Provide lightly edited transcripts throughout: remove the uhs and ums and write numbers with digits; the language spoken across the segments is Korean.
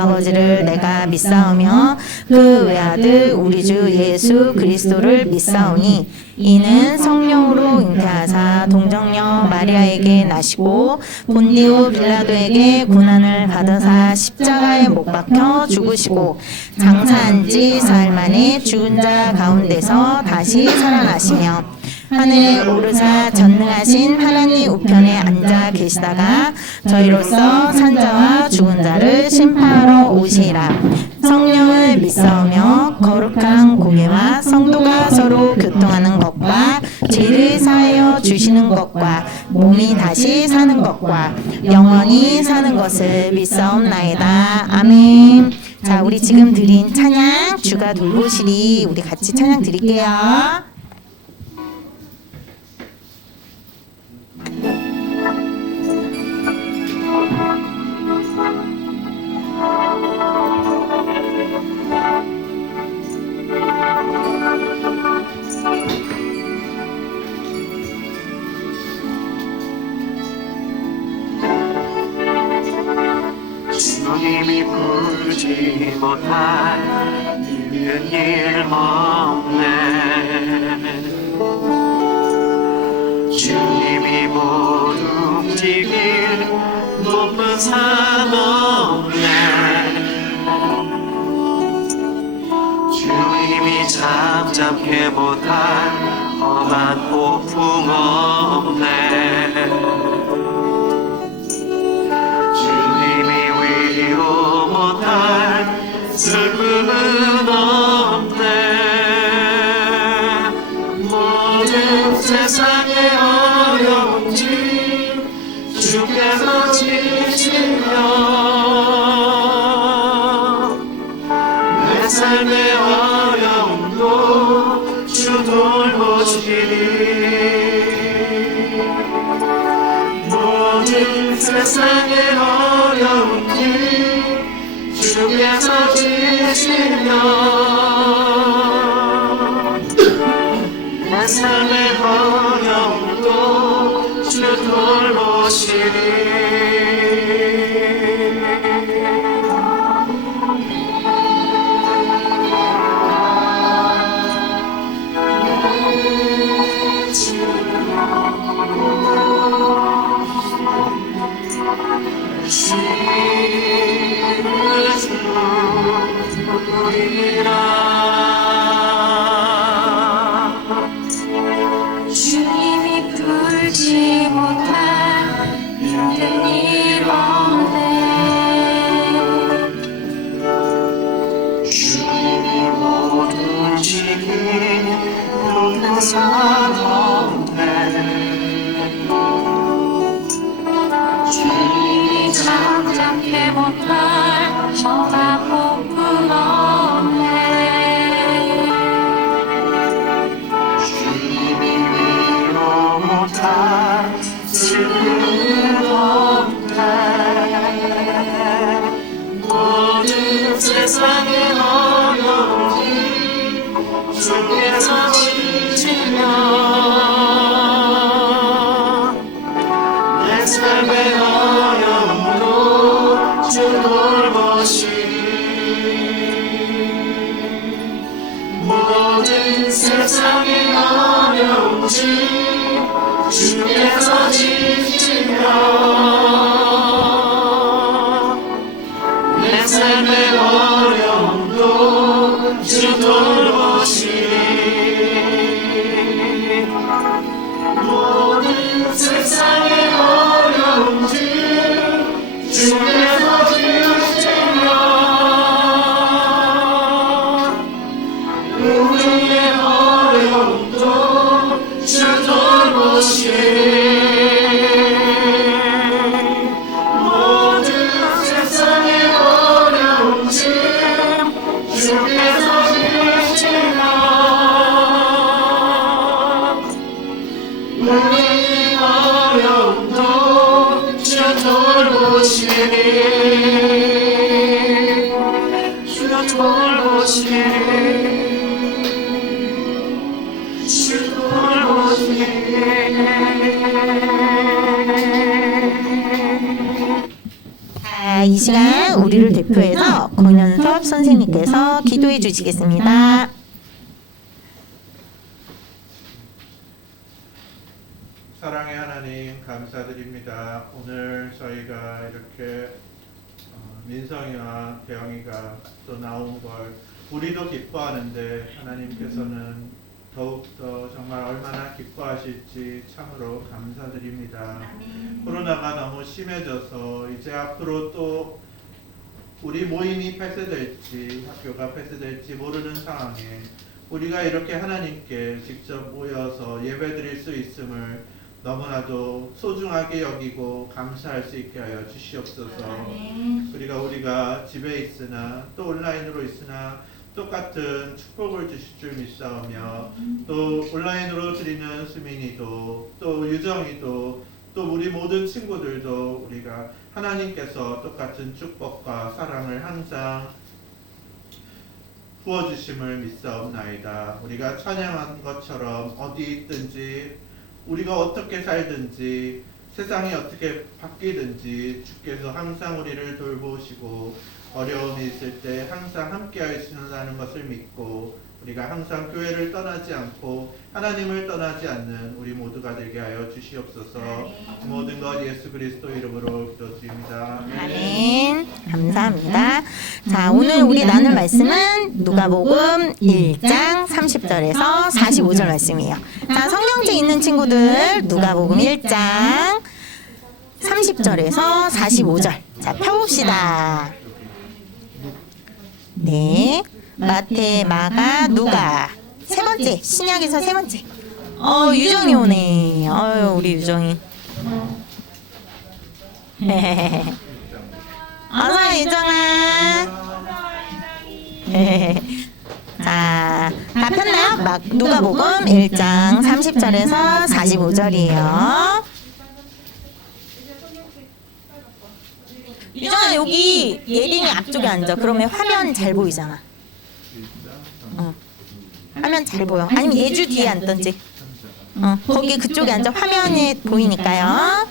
아버지를 내가 믿사오며 그 외아들 우리 주 예수 그리스도를 믿사오니 이는 성령으로 잉태하사 동정녀 마리아에게 나시고 본디오 빌라도에게 고난을 받으사 십자가에 못 박혀 죽으시고 장사한 지 사흘 만에 죽은 자 가운데서 다시 살아나시며 하늘에 오르사 전능하신 하나님 우편에 앉아 계시다가 저희로서 산자와 죽은 자를 심판하러 오시리라. 성령을 믿사오며 거룩한 공예와 성도가 서로 교통하는 것과 죄를 사하여 주시는 것과 몸이 다시 사는 것과 영원히 사는 것을 믿사옵나이다. 아멘. 자, 우리 지금 드린 찬양 주가 돌보시리 우리 같이 찬양 드릴게요. 주님이 풀지 못할 힘든 일 없네. 주님이 못 움직일 높은 산 없네. 주님이 잠잠케 못할 험한 폭풍 없네. 위로 못할 슬픔은 없네. 모든 세상의 어려운 짐 주께서 지시며 내 삶의 어려움도 주 돌보시리. 모든 세상의 어려운 주께서 지시며 내 삶의 어려움도 주 돌보시리. 주님이 풀지 못할 힘든 일 없네. 주님이 못 움직인 높은 산 없네. 주님이 잠잠케 못할 험한 폭풍 없네. 주님이 위로 못할 슬픔은 없네. 모든 세상의 어려움이 주께서 지시며 내 삶의 어려움도 주 돌보시리. 모든 세상의 어려움 주께서 지시며 내 삶의 어려움도 주 돌보시리. 모든 세상의 어려움 주께서 지시며 우리의 어려움도 주 돌보시리. 모든 세상의 어려움 주께서 지시며 우리의 어려움도 주 돌보시리. 우리를 대표해서 권현섭 선생님께서 기도해 주시겠습니다. 사랑의 하나님 감사드립니다. 오늘 저희가 이렇게 민성이와 대영이가 또 나온 걸 우리도 기뻐하는데 하나님께서는 더욱더 정말 얼마나 기뻐하실지 참으로 감사드립니다. 코로나가 너무 심해져서 이제 앞으로 또 우리 모임이 폐쇄될지 학교가 폐쇄될지 모르는 상황에 우리가 이렇게 하나님께 직접 모여서 예배드릴 수 있음을 너무나도 소중하게 여기고 감사할 수 있게 하여 주시옵소서. 우리가 집에 있으나 또 온라인으로 있으나 똑같은 축복을 주실 줄 믿사오며 또 온라인으로 드리는 수민이도 또 유정이도 또 우리 모든 친구들도 우리가 하나님께서 똑같은 축복과 사랑을 항상 부어주심을 믿사옵나이다. 우리가 찬양한 것처럼 어디 있든지 우리가 어떻게 살든지 세상이 어떻게 바뀌든지 주께서 항상 우리를 돌보시고 어려움이 있을 때 항상 함께 하신다는 것을 믿고 우리가 항상 교회를 떠나지 않고 하나님을 떠나지 않는 우리 모두가 되게 하여 주시옵소서. 모든 것 예수 그리스도 이름으로 기도드립니다. 아멘. 감사합니다. 자, 오늘 우리 나눌 말씀은 누가복음 1장 30절에서 45절 말씀이에요. 자, 성경책 있는 친구들 누가복음 1장 30절에서 45절. 자, 펴봅시다. 네. 마태, 마가, 누가. 세 번째. 신약에서 세 번째. 유정이 오네. 우리 유정이. 어서 유정아. 자, 다 폈나요? 누가복음 1장 30절에서 45절이에요. 유정아, 여기 예린이 앞쪽에 앉아. 그러면 화면 잘 보이잖아. 화면 잘 보여. 아니면 예주 뒤에 앉던지. 거기 그쪽에 앉아. 화면에 보이니까요.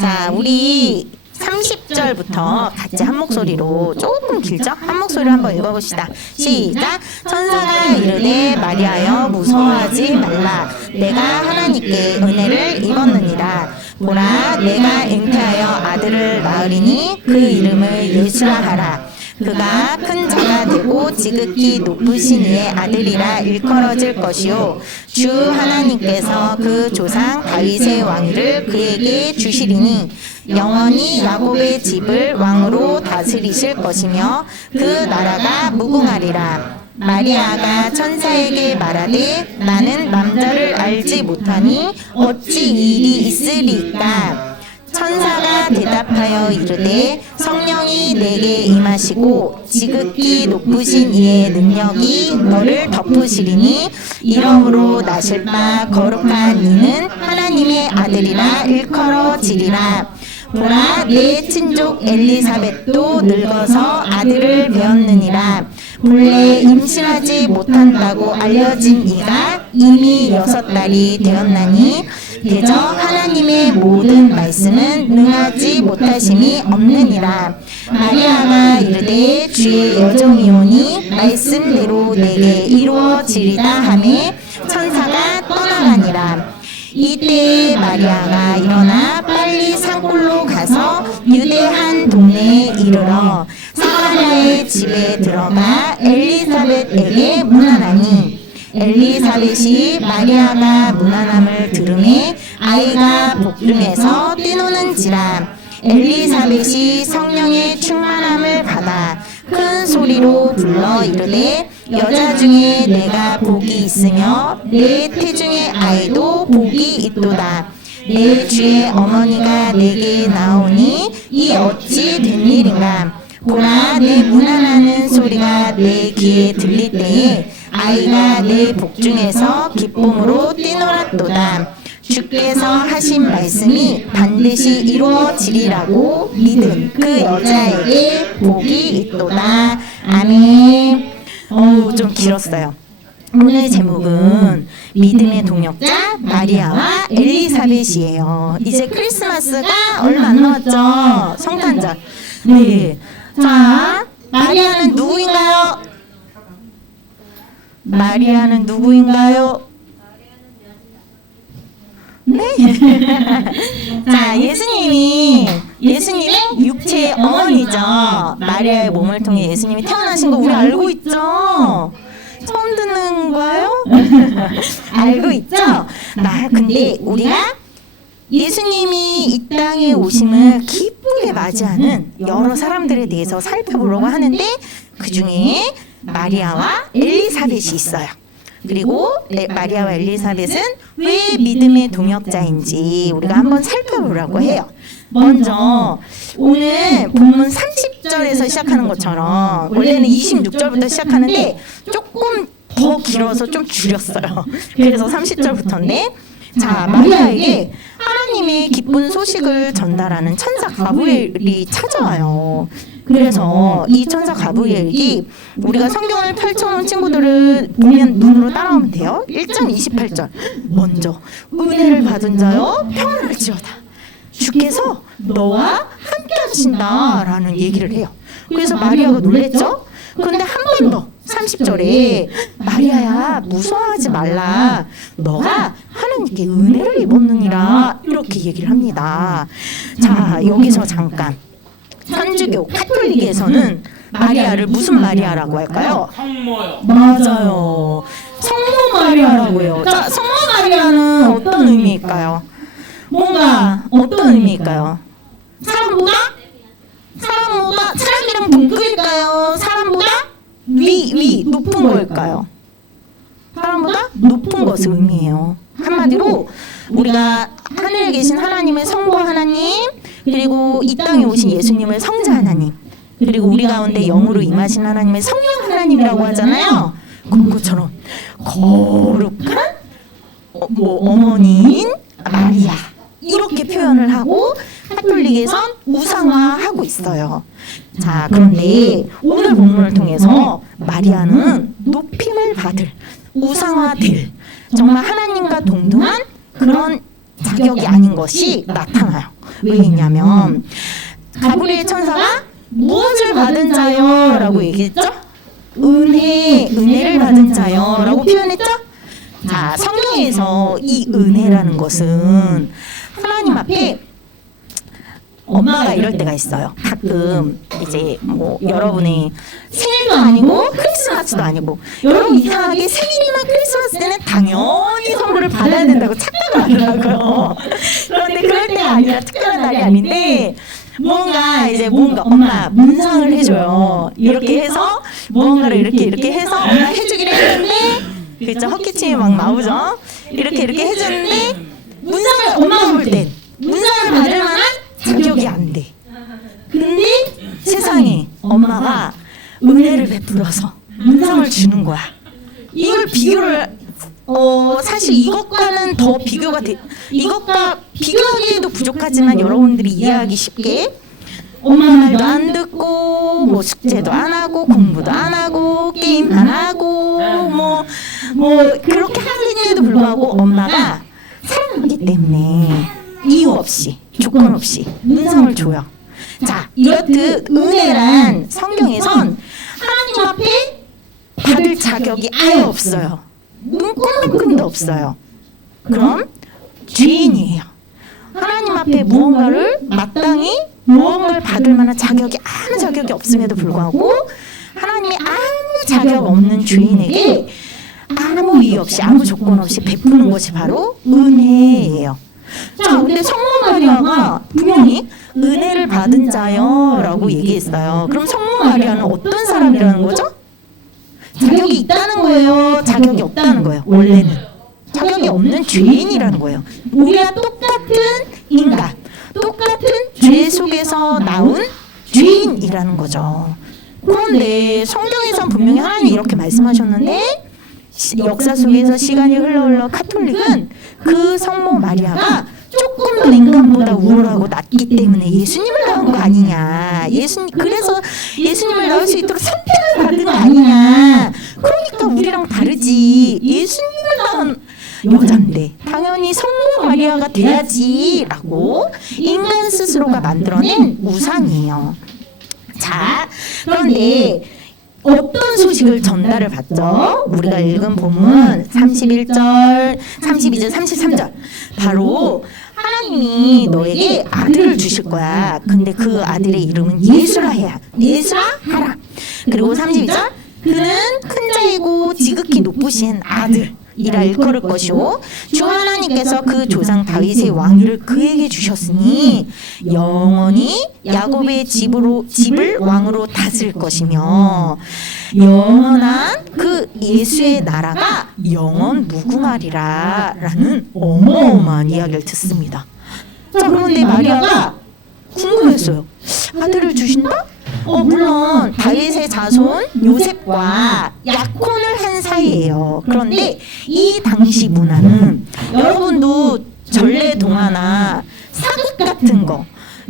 자, 우리 30절부터 같이 한 목소리로, 조금 길죠? 한 목소리로 한번 읽어봅시다. 시작. 천사가 이르되 마리아여 무서워하지 말라. 내가 하나님께 은혜를 입었느니라. 보라, 내가 잉태하여 아들을 낳으리니 그 이름을 예수라 하라. 그가 큰 자가 되고 지극히 높으신 이의 아들이라 일컬어질 것이요 주 하나님께서 그 조상 다윗의 왕위를 그에게 주시리니 영원히 야곱의 집을 왕으로 다스리실 것이며 그 나라가 무궁하리라. 마리아가 천사에게 말하되 나는 남자를 알지 못하니 어찌 이 일이 있으리까. 천사가 대답하여 이르되 성령이 내게 임하시고 지극히 높으신 이의 능력이 너를 덮으시리니 이러므로 나실 바 거룩한 이는 하나님의 아들이라 일컬어지리라. 보라, 내 친족 엘리사벳도 늙어서 아들을 배었느니라. 본래 임신하지 못한다고 알려진 이가 이미 6달이 되었나니 대저 하나님의 모든 말씀은 능하지 못하심이 없느니라. 마리아가 이르되 주의 여종이오니 말씀대로 내게 이루어지리다 하매 천사가 떠나가니라. 이때 마리아가 일어나 빨리 산골로 가서 유대 한 동네에 이르러 사가랴의 집에 들어가 엘리사벳에게 문안하니 엘리사벳이 마리아가 문안함을 들으매 아이가 복중에서 뛰노는지라. 엘리사벳이 성령의 충만함을 받아 큰 소리로 불러 이르되 여자 중에 내가 복이 있으며 내 태중의 아이도 복이 있도다. 내 주의 어머니가 내게 나오니 이 어찌 된 일인가. 보라, 내 문안하는 소리가 내 귀에 들릴 때에 아이가 내 복중에서 기쁨으로 뛰놀았도다. 주께서 하신 말씀이 반드시 이루어지리라고 믿은 그 여자에게 복이 있도다. 아멘. 좀 길었어요. 오늘 제목은 믿음의 동역자 마리아와 엘리사벳이에요. 이제 크리스마스가 얼마 안 남았죠. 성탄절. 네. 자, 마리아는 누구인가요? 마리아는 누구인가요? 네. 자, 예수님의 육체의 어머니죠. 마리아의 몸을 통해 예수님이 태어나신 거 우리 알고 있죠? 처음 듣는 거예요? 알고 있죠? 근데 우리가 예수님이 이 땅에 오심을 기쁘게 맞이하는 여러 사람들에 대해서 살펴보려고 하는데 그 중에 마리아와 엘리사벳이 있어요. 그리고 마리아와 엘리사벳은 왜 믿음의 동역자인지 우리가 한번 살펴보려고 해요. 먼저 오늘 본문 30절에서 시작하는 것처럼 원래는 26절부터 시작하는데 조금 더 길어서 좀 줄였어요. 그래서 30절부터인데 자, 마리아에게 하나님의 기쁜 소식을 전달하는 천사 가브리엘이 찾아와요. 그래서 이 천사 가브리엘이 우리가 성경을 펼쳐놓은 친구들을 보면 눈으로 따라오면 돼요. 1장 28절 먼저 은혜를 받은 자여 평안할지어다 주께서 너와 함께 하신다 라는 얘기를 해요. 그래서 마리아가 놀랬죠. 그런데 한 번 더 30절에 마리아야 무서워하지 말라 너가 하나님께 은혜를 입었느니라 이렇게 얘기를 합니다. 자, 여기서 잠깐 천주교 카톨릭에서는 마리아를 무슨 마리아라고 할까요? 성모요. 맞아요. 성모 마리아라고 해요. 자, 성모 마리아는 어떤 의미일까요? 뭔가 어떤 의미일까요? 사람보다 사람이랑 동급일까요? 사람보다 위 높은 걸까요? 사람보다 높은 것을 의미해요. 한마디로 우리가 하늘에 계신 하나님의 성부 하나님, 그리고 이 땅에 오신 예수님을 성자 하나님, 그리고 우리 가운데 영으로 임하신 하나님의 성령 하나님이라고 하잖아요. 그런 것처럼 거룩한 어머니인 마리아 이렇게 표현을 하고 카톨릭에선 우상화하고 있어요. 자, 그런데 오늘 본문을 통해서 마리아는 높임을 받을, 우상화될, 정말 하나님과 동등한 그런 자격이 아닌 것이 나타나요. 왜냐면 가브리엘 천사가 무엇을 받은 자요? 라고 얘기했죠? 은혜를 받은 자요 라고 표현했죠? 자, 성경에서 이 은혜라는 것은 하나님 앞에 엄마가 이럴 때가 있어요. 가끔 이제 뭐 여러분의 생일도 아니고 크리스마스도 아니고 여러분 이상하게 생일이나 크리스마스 때는 당연히 선물을 받아야 된다고 착각을 하더라고요. 그런데 그럴 때가 아니라 특별한 날이 아닌데 뭔가 엄마 문상을 해줘요. 이렇게 해서 무언가를 이렇게 해서 엄마 해주기로 했는데 그죠? 헛기침이 막 나오죠. 이렇게 해주는데 문상을 엄마가 볼 땐 문상을 받을 만한 자격이 안 돼. 근데 세상에 엄마가 은혜를 베풀어서 문상을 주는 거야. 이걸 비교를 사실 이것과는 더 이것과 비교하기에도 부족하지만 여러분들이 이해하기 쉽게 엄마 말도 안 듣고 뭐 숙제도 안 하고 공부도 안 하고 게임 안 하고 뭐 그렇게 하는데도 불구하고 엄마가 사랑하기 때문에 이유 없이 조건 없이 문상을 줘요. 자, 이렇듯 은혜란 성경에선 하나님 앞에 받을 자격이 아예 없어요. 눈꼽만큼도 없어요. 그럼 죄인이에요. 하나님 앞에 무언가를 마땅히 무언가를 받을 만한 자격이 아무 자격이 없음에도 불구하고 하나님이 아무 자격 없는 죄인에게 아무 이유 없이 아무 조건 없이 베푸는 것이 바로 은혜예요. 자, 근데 성모 마리아가 분명히 은혜를 받은 자요 라고 얘기했어요. 그럼 성모 마리아는 어떤 사람이라는 거죠? 자격이 있다는 거예요? 자격이 없다는 거예요? 원래는 자격이 없는 죄인이라는 거예요. 우리와 똑같은 인간, 똑같은 죄 속에서 나온 죄인이라는 거죠. 그런데 성경에선 분명히 하나님이 이렇게 말씀하셨는데 역사 속에서 시간이 흘러 카톨릭은 그 성모 마리아가 조금 더 인간보다 우월하고 낫기 때문에 예수님을 낳은 거 아니냐. 그래서 예수님을 낳을 수 있도록 선택을 받은 거 아니냐. 그러니까 우리랑 다르지. 예수님을 낳은 여잔데 당연히 성모 마리아가 돼야지라고 인간 스스로가 만들어낸 우상이에요. 자, 그런데 어떤 소식을 전달을 받죠? 우리가 읽은 본문 31절, 32절, 33절. 바로 하나님이 너에게 아들을 주실 거야. 근데 그 아들의 이름은 예수라 하라. 그리고 32절, 그는 큰 자이고 지극히 높으신 아들이라 일컬을 것이요 주 하나님께서 그 조상 다윗의 왕위를 그에게 주셨으니 영원히 야곱의 집을 왕으로 다스릴 것이며 영원한 그 예수의 나라가 영원 무궁하리라 라는 어마어마한 이야기를 듣습니다. 자, 그런데 마리아가 궁금했어요. 아들을 주신다? 물론 다윗의 자손 요셉과 약혼을 한 사이예요. 그런데 이 당시 문화는 여러분도 전래 동화나 사극 같은 거,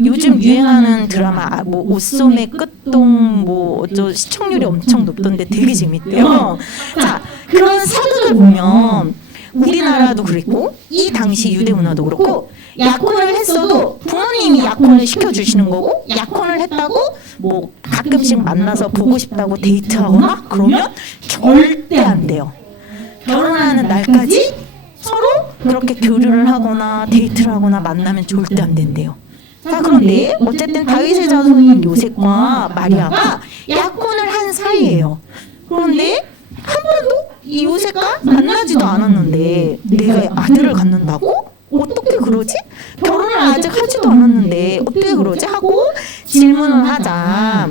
요즘 유행하는 드라마 뭐 옷소매 끝동 뭐 시청률이 엄청 높던데 되게 재밌대요. 자, 그런 사극을 보면 우리나라도 그랬고 이 당시 유대 문화도 그렇고 약혼을 했어도 부모님이 약혼을 시켜주시는 거고 약혼을 했다고 뭐 가끔씩 만나서 보고 싶다고 데이트하거나 그러면 절대 안 돼요. 결혼하는 날까지 서로 그렇게 교류를 하거나 데이트를 하거나 만나면 절대 안 된대요. 자, 그런데 어쨌든 다윗의 자손인 요셉과 마리아가 약혼을 한 사이예요. 그런데 한 번도 이 요셉과 만나지도 않았는데 내가 아들을 갖는다고? 어떻게 그러지? 결혼을 아직 하지도 않았는데 어떻게 그러지? 하고 질문을 하자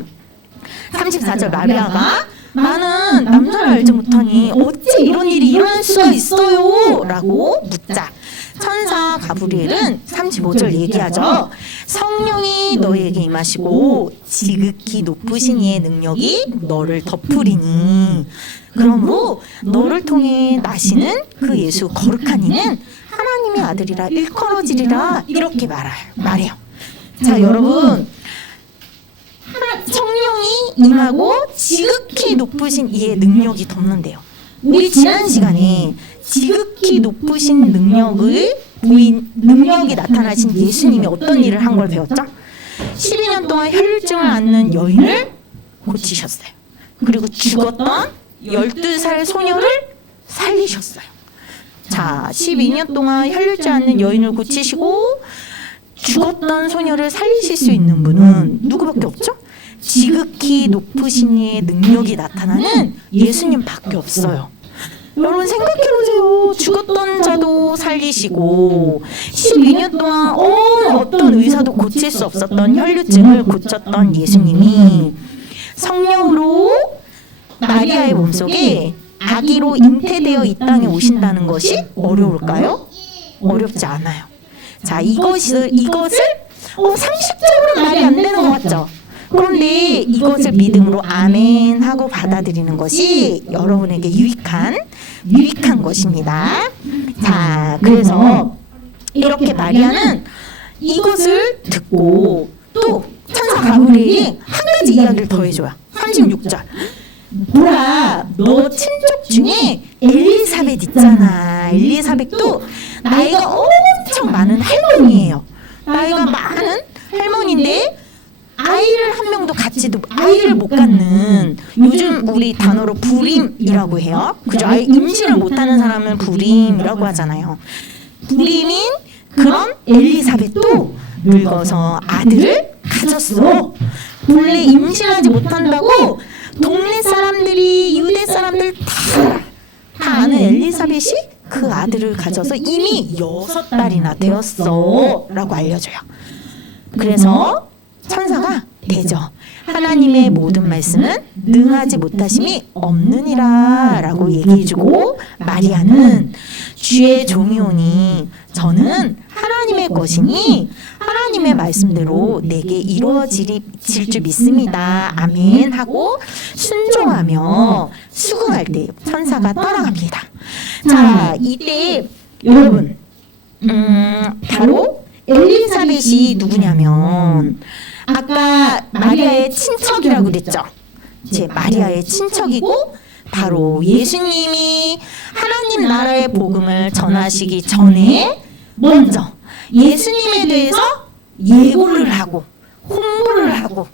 34절 마리아가 나는 남자를 알지 못하니 어찌 이런 일이 일어날 수가 있어요? 라고 묻자 천사 가브리엘은 35절 얘기하죠. 성령이 너에게 임하시고 지극히 높으신 이의 능력이 너를 덮으리니 그러므로 너를 통해 나시는 그 예수 거룩한 이는 하나님의 아들이라 일컬어지리라 이렇게 말해요. 자, 여러분 성령이 임하고 지극히 높으신 이의 능력이 덮는데요. 우리 지난 시간에 지극히 높으신 능력이 나타나신 예수님이 어떤 일을 한 걸 배웠죠? 12년 동안 혈류증을 앓는 여인을 고치셨어요. 그리고 죽었던 12살 소녀를 살리셨어요. 자, 12년 동안 혈류증 앓는 여인을 고치시고 죽었던 소녀를 살리실 수 있는 분은 누구밖에 없죠? 지극히 높으신 이의 능력이 나타나는 예수님밖에 없어요. 여러분 생각해보세요. 죽었던 자도 살리시고 12년 동안 어떤 의사도 고칠 수 없었던 혈류증을 고쳤던 예수님이 성령으로 마리아의 몸속에 아기로 잉태되어 이 땅에 오신다는 것이 어려울까요? 어렵지 않아요. 자, 이것을 상식적으로 말이 안 되는 것 같죠? 그런데 이것을 믿음으로 아멘 하고 받아들이는 것이 여러분에게 유익한 것입니다. 자, 그래서 이렇게 마리아는 이것을 듣고 또 천사 가브리엘이 한 가지 이야기를 더 해줘요. 36절. 보라, 너 친족 중에 엘리사벳 있잖아. 엘리사벳도 나이가 엄청 많은 할머니예요. 나이가 많은 할머니인데 아이를 한 명도 아이를 못 갖는, 요즘 우리 단어로 불임이라고 해요. 그죠? 아예 임신을 못하는 사람은 불임이라고 하잖아요. 불임인 그런 엘리사벳도 늙어서 아들을 가졌어. 본래 임신하지 못한다고 동네 사람들이, 유대 사람들 다 아는 엘리사벳이 그 아들을 가져서 이미 6달이나 되었어 라고 알려줘요. 그래서 천사가 대죠. 하나님의 모든 말씀은 능하지 못하심이 없느니라 라고 얘기해주고, 마리아는 주의 종이오니 저는 하나님의 것이니 하나님의 말씀대로 내게 이루어질 줄 믿습니다. 아멘 하고 순종하며 수긍할 때 천사가 떠나갑니다. 자, 이때 여러분 바로 엘리사벳이 누구냐면 아까 마리아의 친척이라고 그랬죠. 이제 마리아의 친척이고 바로 예수님이 하나님 나라의 복음을 전하시기 전에 먼저 예수님에 대해서 예고를 하고 홍보를 하고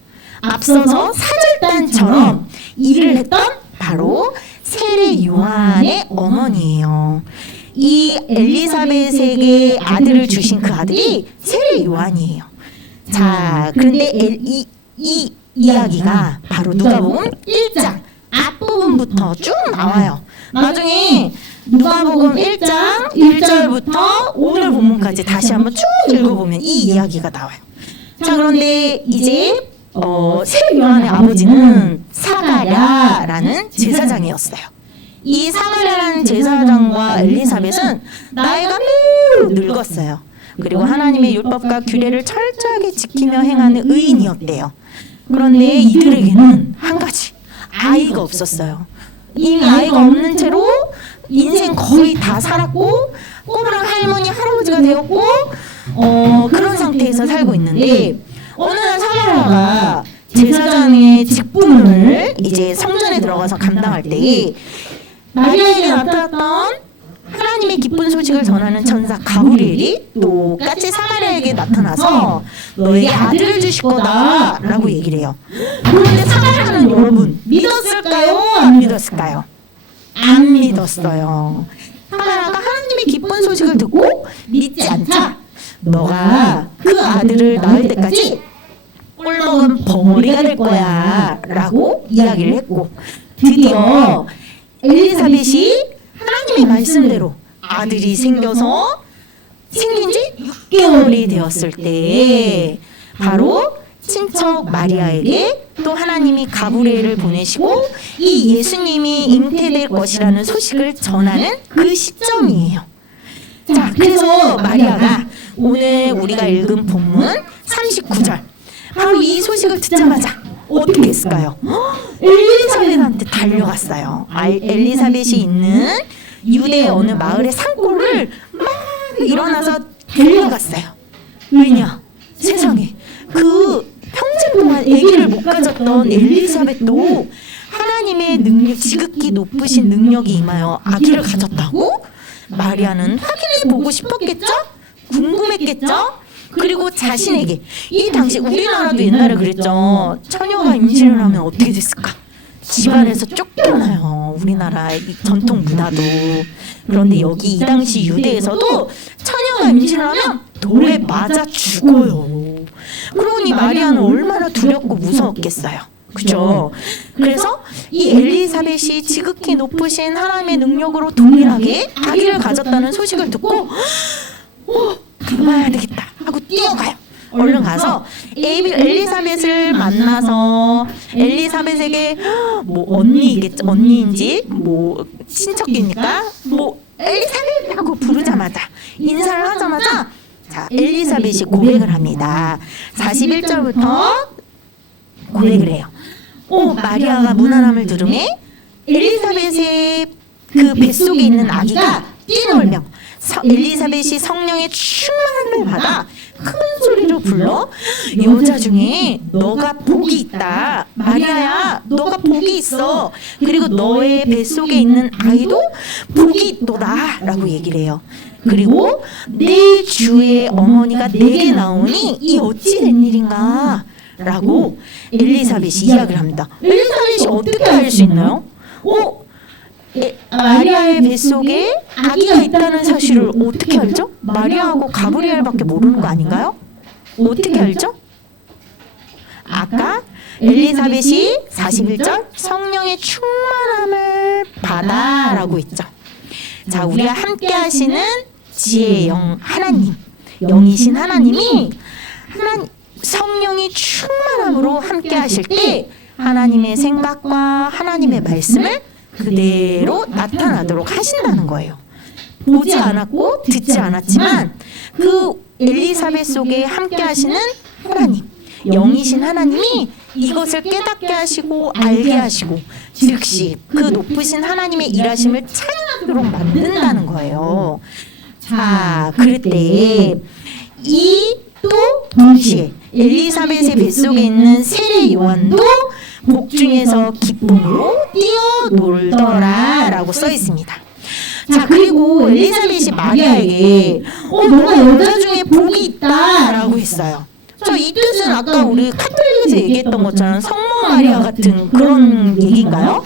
앞서서 사절단처럼 일을 했던 바로 세례 요한의 어머니예요. 이 엘리사벳에게 아들을 주신 그 아들이 세례 요한이에요. 자, 그런데 이 이야기가 바로 누가복음 1장 앞부분부터 쭉 나와요. 나중에 누가복음 1장 1절부터 오늘 본문까지 다시 한번 쭉 읽어보면 이 이야기가 나와요. 자, 그런데 이제 세례 요한의 아버지는 사가랴라는 제사장이었어요. 이 사가랴라는 제사장과 엘리사벳은 나이가 매우 늙었어요. 그리고 하나님의 율법과 규례를 철저하게 지키며 행하는 의인이었대요. 그런데 이들에게는 한 가지 아이가 없었어요. 이미 아이가 없는 채로 인생 거의 다 살았고 꼬부랑 할머니 할아버지가 되었고 그런 상태에서 살고 있는데 어느 날 사가랴가 제사장의 직분을 이제 성전에 들어가서 감당할 때 마리아에게 나타났던 하나님의 기쁜 소식을 전하는 천사 가브리엘이 똑같이 사가랴에게 나타나서 너에게 아들을 주실 거다 라고 얘기를 해요. 그런데 사가랴는 여러분 믿었을까요? 안 믿었을까요? 안 믿었어요. 사가랴가 하나님의 기쁜 소식을 듣고 믿지 않자 너가 그 아들을 낳을 때까지 꼴먹은 벙어리가 될 거야 라고 이야기를 했고 드디어 엘리사벳이 하나님의 말씀대로 아들이 생긴 지 6개월이 되었을 때 바로 친척 마리아에게 또 하나님이 가브리엘을 보내시고 이 예수님이 잉태될 것이라는 소식을 전하는 그 시점이에요. 자, 그래서 마리아가 오늘 우리가 읽은 본문 39절 바로 이 소식을 듣자마자 어떻게 했을까요? 엘리사벳한테 달려갔어요. 엘리사벳이 있는 유대의 어느 마을의 산골을 막 일어나서 달려갔어요. 왜냐? 세상에 그 평생 동안 아기를 못 가졌던 엘리사벳도 하나님의 능력, 지극히 높으신 능력이 임하여 아기를 가졌다고? 마리아는 확인해보고 싶었겠죠? 궁금했겠죠? 그리고 자신에게 이 당시 우리나라도 옛날에 그랬죠. 처녀가 임신을 하면 어떻게 됐을까? 집안에서 쫓겨나요. 우리나라의 이 전통 문화도. 그런데 여기 이 당시 유대에서도 처녀가 임신을 하면 돌에 맞아 죽어요. 그러니 마리아는 얼마나 두렵고 무서웠겠어요. 그죠? 그래서 이 엘리사벳이 지극히 높으신 하나님의 능력으로 동일하게 아기를 가졌다는 소식을 듣고 가봐야 되겠다 하고 뛰어가요. 얼른 가서 엘리사벳을 만나서 엘리사벳에게 뭐 언니겠죠? 언니인지 뭐 친척이니까 뭐 엘리사벳이라고 부르자마자 인사를 하자마자 자 엘리사벳이 고백을 합니다. 41절부터 고백을 해요. 마리아가 문안함을 들으매 엘리사벳의 그 뱃속에 있는 아기가 뛰놀며 엘리사벳이 성령의 충만함을 받아 큰 소리로 불러 여자 중에 너가 복이 있다. 마리아야 너가 복이 있어. 그리고 너의 뱃속에 있는 아이도 복이 있도다 라고 얘기를 해요. 그리고 내 주의 어머니가 내게 나오니 이 어찌 된 일인가 라고 엘리사벳이 이야기를 합니다. 엘리사벳이 어떻게 알 수 있나요? 마리아의 뱃속에 아기가 있다는 사실을 어떻게 알죠? 마리아하고 가브리엘밖에 모르는 거 아닌가요? 어떻게 알죠? 아까 엘리사벳이 41절 성령의 충만함을 받아 라고 했죠. 자, 우리와 함께 하시는 지혜의 영 하나님, 영이신 하나님이 성령이 충만함으로 함께 하실 때 하나님의 생각과 하나님의 말씀을 그대로 나타나도록 하신다는 거예요. 보지 않았고 듣지 않았지만 그 엘리사벳 속에 함께 하시는 하나님, 영이신 하나님이 이것을 깨닫게 하시고 알게 하시고 즉시 그 높으신 하나님의 일하심을 찬양하도록 만든다는 거예요. 자, 그럴 때 이 또 동시에 엘리사벳의 뱃속에 있는 세례 요한도 복중에서 기쁨으로 뛰어놀더라 라고 써 있습니다. 자, 그리고 엘리사벳이 마리아에게 너가 여자 중에 복이 있다 라고 했어요. 자, 이 뜻은 아까 우리 카톨릭에서 얘기했던 것처럼 성모 마리아 같은 그런 얘기인가요?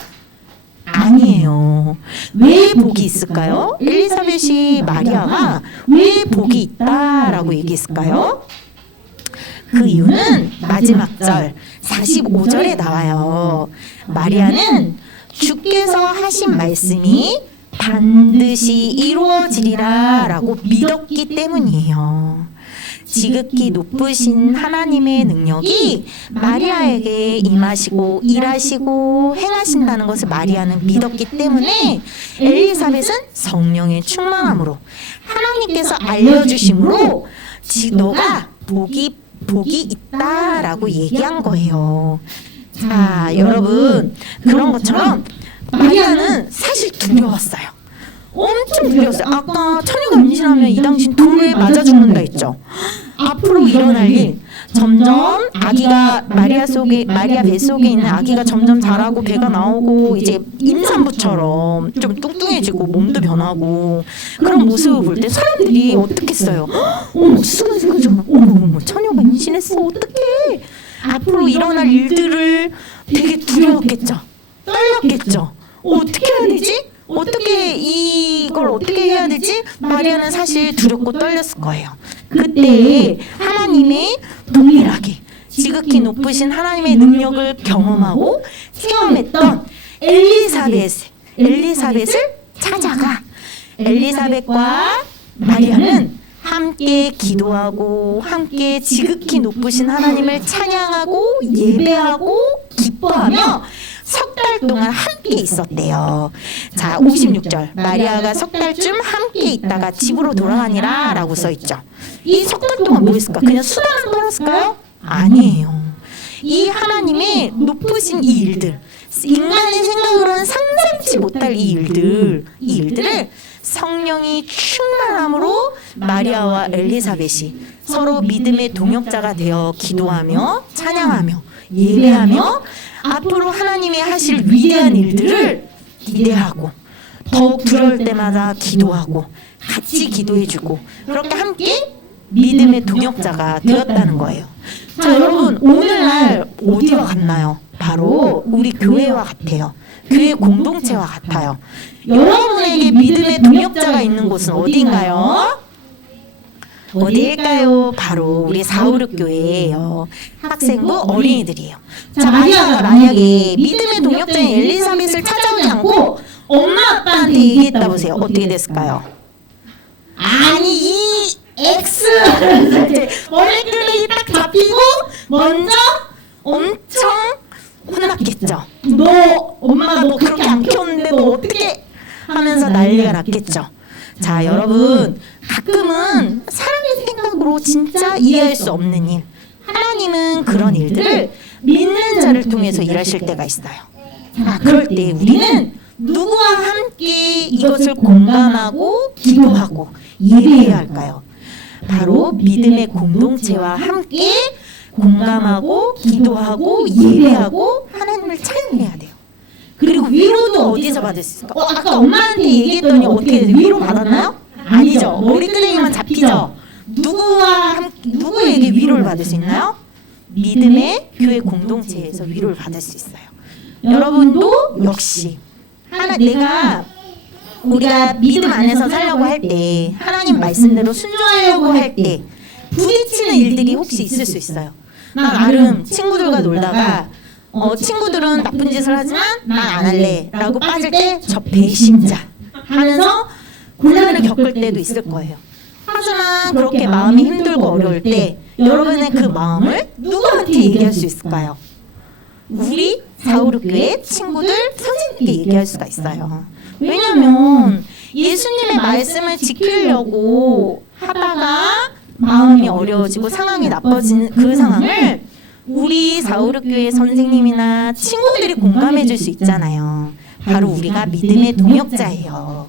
아니에요. 왜 복이 있을까요? 엘리사벳이 마리아가 왜 복이 있다라고 얘기했을까요? 그 이유는 마지막 절 45절에 나와요. 마리아는 주께서 하신 말씀이 반드시 이루어지리라 라고 믿었기 때문이에요. 지극히 높으신 하나님의 능력이 마리아에게 임하시고 일하시고 행하신다는 것을 마리아는 믿었기 때문에 엘리사벳은 성령의 충만함으로 하나님께서 알려주심으로 너가 복이 있다라고 얘기한 거예요. 자, 여러분, 그런 것처럼 마리아는 사실 두려웠어요. 엄청 두려웠어요. 아까 처녀가 임신하면 이 당신 돌에 맞아 죽는다 했죠. 앞으로 일어날 일, 점점 아기가 마리아 뱃속에 있는 아기가 점점 자라고 배가 나오고 이제 임산부처럼 좀 뚱뚱해지고 몸도 변하고 그런 모습을 볼 때 사람들이 어떻겠어요? 어머, 순간순간 어머, 처녀가 임신했어, 어떡해? 앞으로 일어날 일들을 되게 두려웠겠죠. 떨렸겠죠. 어떻게 해야 되지? 이걸 어떻게 해야 되지? 마리아는 사실 두렵고 떨렸을 거예요. 그때 하나님의 동일하게 지극히 높으신 하나님의 능력을 경험하고 체험했던 엘리사벳을 찾아가 엘리사벳과 마리아는 함께 기도하고 함께 지극히 높으신 하나님을 찬양하고 예배하고 기뻐하며 석 달 동안 함께 있었대요. 자, 56절. 마리아가 석 달쯤 함께 있다가 집으로 돌아가니라 라고 써있죠. 이 석 달 동안 뭐 했을까? 그냥 수다만 떨었을까요? 아니에요. 이 하나님의 높으신 이 일들, 인간의 생각으로는 상상치 못할 이 일들을 성령이 충만함으로 마리아와 엘리사벳이 서로 믿음의 동역자가 되어 기도하며 찬양하며 예배하며 앞으로 하나님이 하실 위대한 일들을 기대하고 더욱 두려울 때마다 기도하고 같이 기도해주고 그렇게 함께 믿음의 동역자가 되었다는 거예요. 자, 여러분, 오늘날 어디와 같나요? 바로 우리 교회와 같아요. 교회 공동체와 같아요. 여러분에게 믿음의 동역자가 있는 곳은 어디인가요? 어디일까요? 바로 우리 456교회예요. 학생부 어린이들이에요. 자, 마리아가 만약에 믿음의 동역자인 엘리사벳을 찾아오지 않고 엄마 아빠한테 얘기했다 보세요. 어떻게 됐을까요? 아니, 이 X 머리끈이 딱 잡히고 먼저 엄청 혼났겠죠. 엄마가 너 그렇게 안 키웠는데 너 어떻게 하면서 난리가 났겠죠. 자, 여러분, 가끔은 사람의 생각으로 진짜 이해할 수 없는 일, 하나님은 그런 일들을 믿는 자를 통해서 일하실 때가 있어요. 자, 그럴 때 우리는 누구와 함께 이것을 공감하고 기도하고 예배해야 할까요? 바로 믿음의 공동체와 함께 공감하고 기도하고 예배하고 하나님을 찬양해야 돼요. 그리고 위로도 어디서 받을 수 있을까? 아까 엄마한테 얘기했더니 어떻게 위로 받았나요? 아니죠. 머리끄댕이만 잡히죠. 누구에게 위로를 받을 수 있나요? 믿음의 교회 공동체에서 위로를 받을 수 있어요. 여러분도 역시 우리가 믿음 안에서 살려고 할 때, 하나님 말씀대로 순종하려고 할 때 부딪히는 일들이 혹시 있을 수 있어요. 나 나름 친구들과 놀다가 친구들은 나쁜 짓을 하지만 난 안 할래 라고 빠질 때 저 배신자 하면서 곤란을 겪을 때도 있을 거예요. 하지만 그렇게 마음이 힘들고 어려울 때 여러분의 그 마음을 누구한테 얘기할 수 있을까요? 우리 456교회 친구들, 선생님께 얘기할 수가 있어요. 왜냐면 예수님의 말씀을 지키려고 하다가 마음이 어려워지고 상황이 나빠지는 그 상황을 우리 456교회 선생님이나 친구들이 공감해 줄 수 있잖아요. 바로 우리가 믿음의 동역자예요.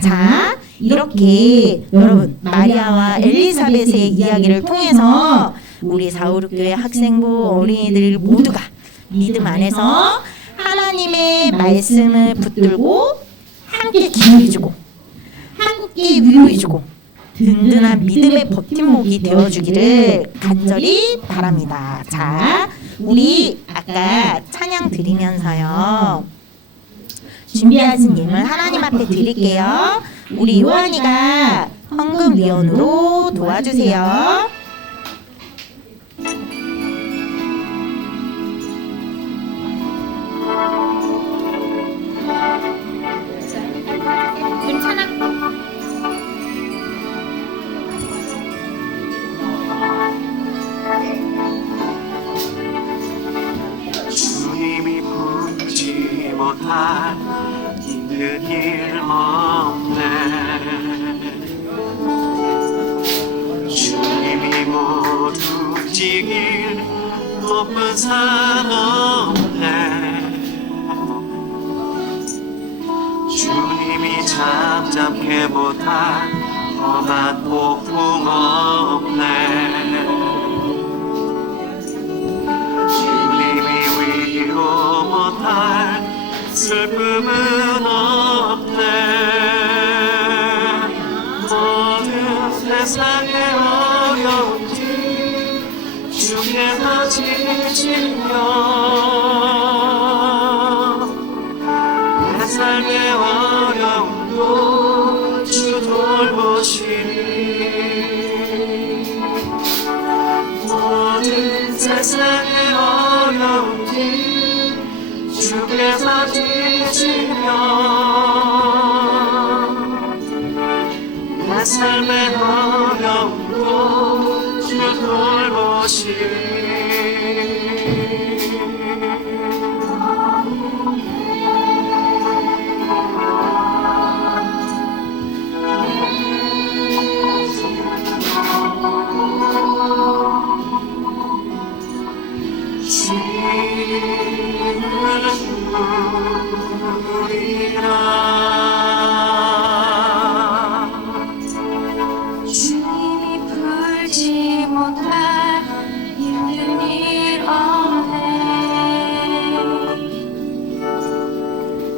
자, 이렇게 여러분, 마리아와 엘리사벳의 이야기를 통해서 우리 456교회 학생부 어린이들 모두가 믿음 안에서 하나님의 말씀을 붙들고 함께 기도해주고 함께 위로해주고 든든한 믿음의 버팀목이 되어주기를 간절히 바랍니다. 자, 우리 아까 찬양 드리면서요. 준비하신 예물 하나님 앞에 드릴게요. 우리 요한이가 헌금위원으로 도와주세요. 주님이 품지 못할 힘든 일 없네. 주님이 모두 지길 높은 산 없네. 주님이 잠잠케 못할 험한 폭풍 없네. 위로 못할 슬픔은 없네. 모든 세상의 어려움이 주께서 지시며 내 삶의 어려움도 주 돌보시니 모든 세상의 어려움 주께서 지시며 내 삶의 어려움도 주 돌보시니 주님이 풀지 못할 힘든 일 없네.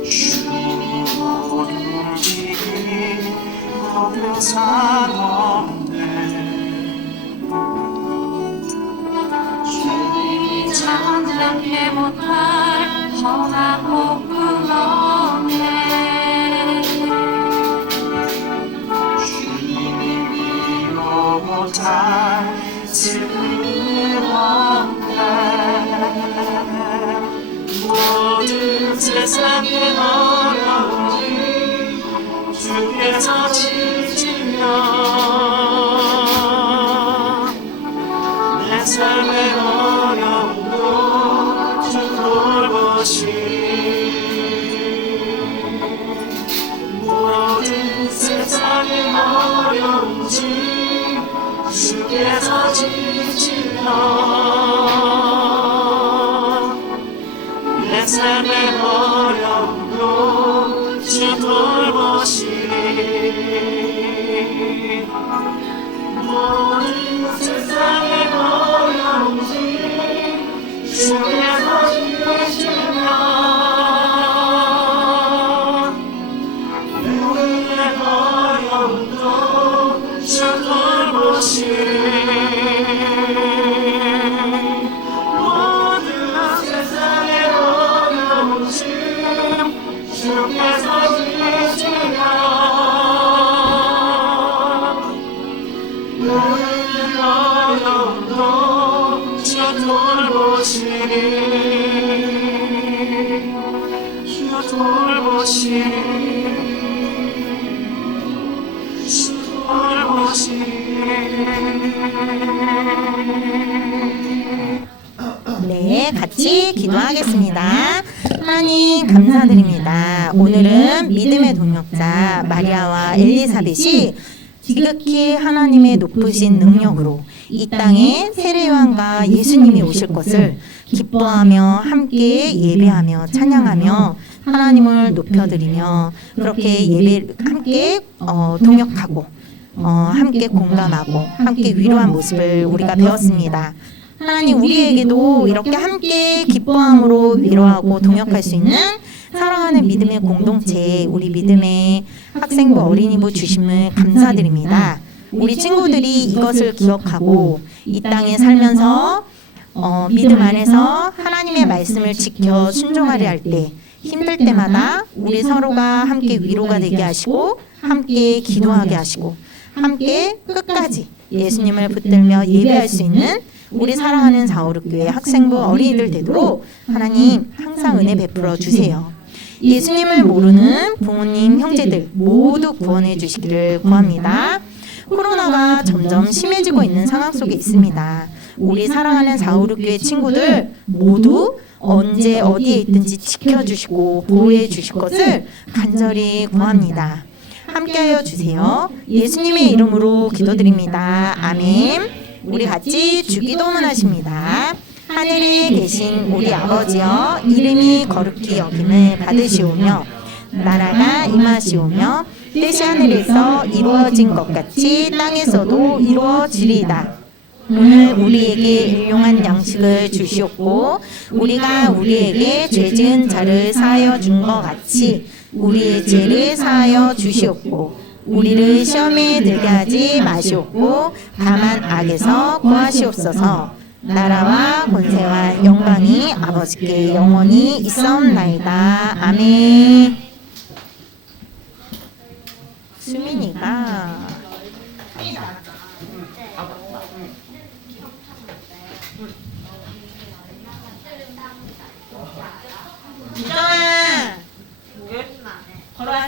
주님이 모든 지기 모든 산 없네. 주님이 잠잠케 못할 험한 폭풍 없네. 못할 슬픔은 없네. 모든 세상의 어려움이 주께서 지시며 내 삶의 어려움도 주 돌보시니 모든 세상의 어려움이 주께서 지시며 내 삶의 어려움도 주 돌보시니 모든 세상의 어려움이 주께서 지시며 내 어려움도 주 모든 세상의 어려움 주께서 지시며 모든 어려움도 주 돌보시니 주 돌보시니 네, 같이 기도하겠습니다. 하나님 감사드립니다. 오늘은 믿음의 동역자 마리아와 엘리사벳이 지극히 하나님의 높으신 능력으로 이 땅에 세례요한과 예수님이 오실 것을 기뻐하며 함께 예배하며 찬양하며 하나님을 높여드리며 그렇게 예배 함께 동역하고 함께 공감하고 함께 위로한 모습을 우리가 배웠습니다. 하나님 우리에게도 이렇게 함께 기뻐함으로 위로하고 동역할 수 있는 사랑하는 믿음의 공동체 우리 믿음의 학생부 어린이부 주심을 감사드립니다. 우리 친구들이 이것을 기억하고 이 땅에 살면서 믿음 안에서 하나님의 말씀을 지켜 순종하려 할 때 힘들 때마다 우리 서로가 함께 위로가 되게 하시고 함께 기도하게 하시고 함께 끝까지 예수님을 붙들며 예배할 수 있는 우리 사랑하는 사오르교회 학생부 어린이들 되도록 하나님 항상 은혜 베풀어 주세요. 예수님을 모르는 부모님, 형제들 모두 구원해 주시기를 구합니다. 코로나가 점점 심해지고 있는 상황 속에 있습니다. 우리 사랑하는 사오르교회 친구들 모두 언제 어디에 있든지 지켜주시고 보호해 주실 것을 간절히 구합니다. 함께하여 주세요. 예수님의 이름으로 기도드립니다. 아멘. 우리 같이 주기도문 하십니다. 하늘에 계신 우리 아버지여, 이름이 거룩히 여김을 받으시오며 나라가 임하시오며 뜻이 하늘에서 이루어진 것 같이 땅에서도 이루어지리이다. 오늘 우리에게 일용할 양식을 주시옵고 우리가 우리에게 죄 지은 자를 사하여 준 것 같이 우리의 죄를 사하여 주시옵고 우리를 시험에 들게 하지 마시옵고 다만 악에서 구하시옵소서. 나라와 권세와 영광이 아버지께 영원히 있사옵나이다. 아멘.